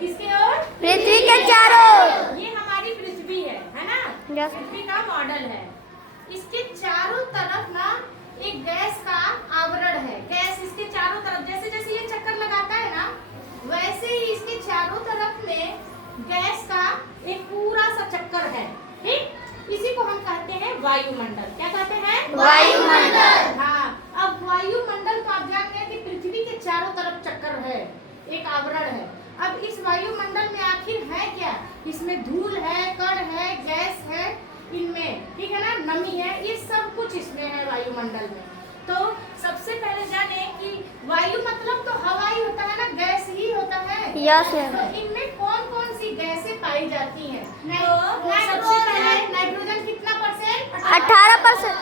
किसके ओर? पृथ्वी के चारों ओर। ये हमारी पृथ्वी है ना? पृथ्वी का मॉडल है। इसके चारों तरफ ना एक गैस का आवरण है। गैस इसके चारों तरफ, जैसे जैसे ये चक्कर लगाता है ना, वैसे ही इसके चारों तरफ में गैस का एक पूरा सा चक्कर है। ठीक, इसी को हम कहते हैं वायुमंडल। क्या कहते हैं? वायुमंडल। हाँ, अब वायुमंडल तो आप जान गए कि पृथ्वी के चारों तरफ चक्कर है, एक आवरण है। अब इस वायुमंडल में आखिर है क्या? इसमें धूल है, कण है, गैस है इनमें, ठीक है ना, नमी है, ये सब कुछ इसमें है वायुमंडल में। तो सबसे पहले जाने कि वायु मतलब तो हवा ही होता है ना, गैस ही होता है। यस। तो इनमें कौन कौन सी गैसें पाई जाती हैं? तो सबसे पहले नाइट्रोजन कितना %? 18%।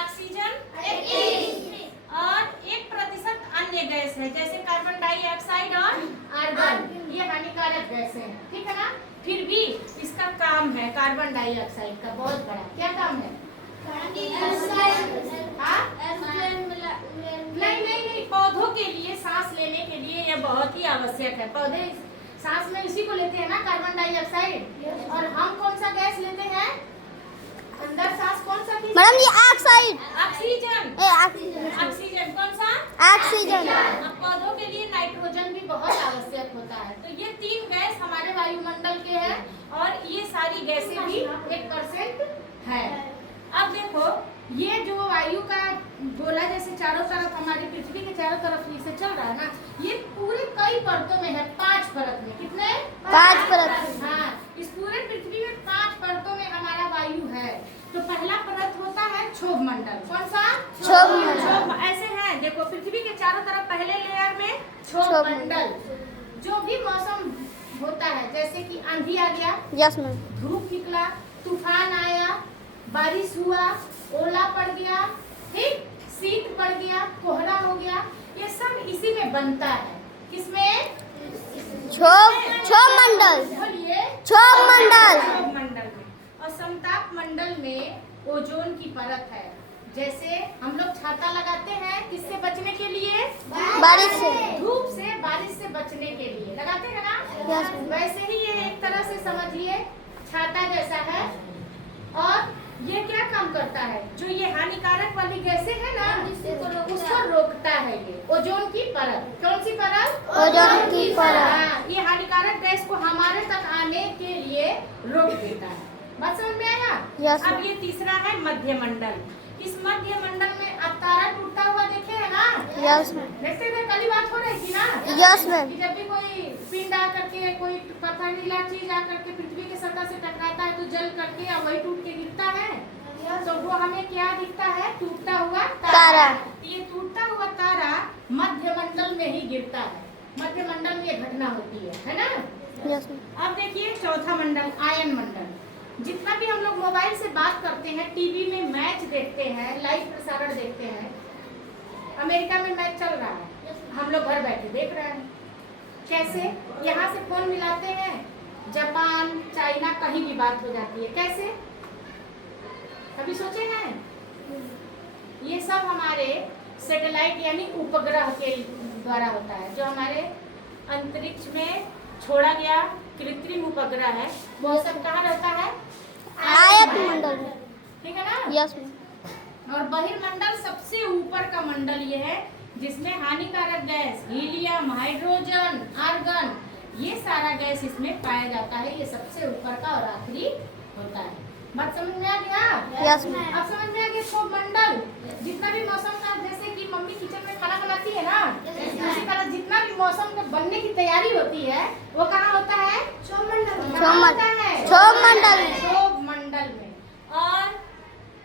ऑक्सीजन 21 और 1% अन्य गैस है, जैसे कार्बन डाइऑक्साइड और आर्गन। ये हानिकारक गैसें हैं, ठीक है ना। फिर भी इसका काम है कार्बन डाइऑक्साइड का बहुत बड़ा। क्या काम है? नहीं, पौधों के लिए, सांस लेने के लिए यह बहुत ही आवश्यक है। पौधे सांस में इसी को लेते हैं ना, कार्बन डाइऑक्साइड। और हम कौन सा गैस लेते हैं अंदर? सांस कौन सा? मैडम ये ऑक्साइड। ऑक्सीजन। ऑक्सीजन कौन सा? ऑक्सीजन। अब पौधों के लिए नाइट्रोजन भी बहुत आवश्यक होता है। तो ये 3 गैस हमारे वायुमंडल के हैं और ये सारी गैसें भी 1% है। अब देखो, ये जो वायु का गोला जैसे चारों तरफ, हमारी पृथ्वी के चारों तरफ से चल रहा है ना, ये पूरे कई परतों में है। 5 परत में। कितने? 5 परत। हाँ, इस पूरे पृथ्वी में 5 परतों में हमारा वायु है। तो पहला परत होता है क्षोभ मंडल। कौन सा? क्षोभ मंडल। ऐसे है, देखो पृथ्वी के चारों तरफ पहले लेयर में क्षोभ मंडल। जो भी मौसम होता है, जैसे कि आंधी आ गया, यस मैम, धूप निकला, तूफान आया, बारिश हुआ, ओला पड़ गया, ठीक, शीत पड़ गया, कोहरा हो गया, ये सब इसी में बनता है। किसमें? क्षोभ मंडल। बोलिए। क्षोभ मंडल। क्षोभ मंडल में। और समताप मंडल में ओजोन की परत है। जैसे हम लोग छाता लगाते हैं किससे बचने के लिए? बारिश से। धूप से, बारिश से बचने के लिए लगाते हैं ना। यस। वैसे ही ये एक तरह से समझिए छाता जैसा है। और ये क्या काम करता है? जो ये हानिकारक वाली गैसें है ना, उसको रोकता है ये ओजोन की परत। कौन सी परत? ओजोन की परत। हाँ, ये हानिकारक गैस को हमारे तक आने के लिए रोक देता है। बात समझ में आया? यस। अब ये तीसरा है मध्य मंडल। इस मध्य मंडल में आप तारा टूटता हुआ देखे है ना? Yes ma'am. देखते थे, कल ही बात हो रही थी ना? Yes ma'am. जब भी कोई पिंड आकर के, कोई पथरीला चीज आकर के पृथ्वी के सतह से टकराता है तो जल करके या वही टूट के गिरता है। तो वो हमें क्या दिखता है? टूटता हुआ तारा। ये टूटता हुआ तारा मध्य मंडल में ही गिरता है। मध्य मंडल में ये घटना होती है ना? Yes ma'am. अब देखिए चौथा मंडल, आयन मंडल। जितना भी हम लोग मोबाइल से बात करते हैं, टीवी में मैच देखते हैं, लाइव प्रसारण देखते हैं। अमेरिका में मैच चल रहा है, हम लोग घर बैठे देख रहे हैं। कैसे? यहाँ से फोन मिलाते हैं, जापान, चाइना, कहीं भी बात हो जाती है। कैसे? कभी सोचे हैं? ये सब हमारे सैटेलाइट यानी उपग्रह के द्वारा होता है, जो हमारे अंतरिक्ष में छोड़ा गया कृत्रिम उपग्रह है। वो सब कहाँ रहता है? आयत मंडल में। ठीक है ना? Yes ma'am. और बहिर्मंडल सबसे ऊपर का मंडल ये है, जिसमें हानिकारक गैस हीलियम, हाइड्रोजन, आर्गन, ये सारा गैस इसमें पाया जाता है। ये सबसे ऊपर का और आखिरी होता है। बात समझ में आ गया? Yes ma'am. अब समझ में आ गया क्षोभ मंडल। जितना भी मौसम का, जैसे कि मम्मी किचन में खाना बनाती है ना, उसी तरह जितना भी मौसम का बनने की तैयारी होती है, वो कहाँ होता है? क्षोभ मंडल में। क्षोभ मंडल में। क्षोभ मंडल में। और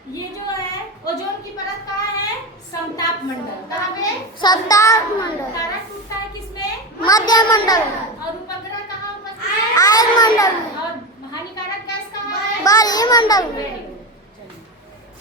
ये जो है ओजोन की परत कहाँ है? समताप मंडल। कहाँ पे? समताप मंडल। तारा टूटता है किसमें? मध्य मंडल में। और उपग्रह कहाँ उपस्थित है? आयन मंडल में। और हानिकारक गैस कहाँ है? वायुमंडल में।